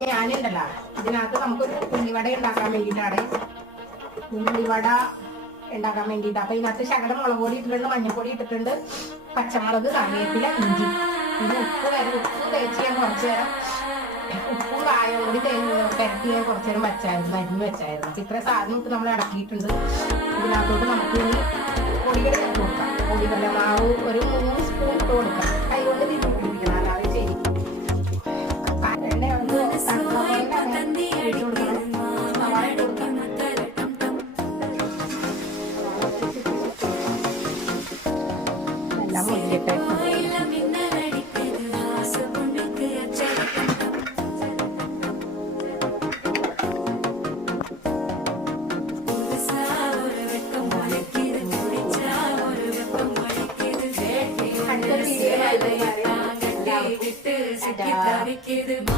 ഞാനുണ്ടല്ലോ ഇതിനകത്ത് നമുക്കൊരു ഉള്ളിവട ഉണ്ടാക്കാൻ വേണ്ടിയിട്ടാണ്. ഉള്ളിവട ഉണ്ടാക്കാൻ വേണ്ടിയിട്ട് അപ്പൊ ഇതിനകത്ത് ശകലം മുളക് പൊടി ഇട്ടിട്ടുണ്ട്, മഞ്ഞൾപ്പൊടി ഇട്ടിട്ടുണ്ട്, പച്ചമുളക്, കറിവേപ്പില, ഇഞ്ചി. പിന്നെ ഉപ്പ് തേച്ച് ഞാൻ കുറച്ചു നേരം ഉപ്പും കായം കൂടി പെരട്ടി ഞാൻ കുറച്ചു നേരം വെച്ചായിരുന്നു, അരിഞ്ഞ് വെച്ചായിരുന്നു. അപ്പൊ ഇത്ര സാധനം ഇട്ട് നമ്മൾ ഇറക്കിയിട്ടുണ്ട്. ഇതിനകത്തോട്ട് നമുക്ക് ഇനി പൊടികൾ ഇട്ട് കൊടുക്കാം. പൊടികളുടെ മാവ് ഒരു 3 സ്പൂൺ ഇട്ട് കൊടുക്കാം. കൈകൊണ്ട് തിരിപ്പിടിപ്പിക്കണം, അല്ലാതെ ശരി. Get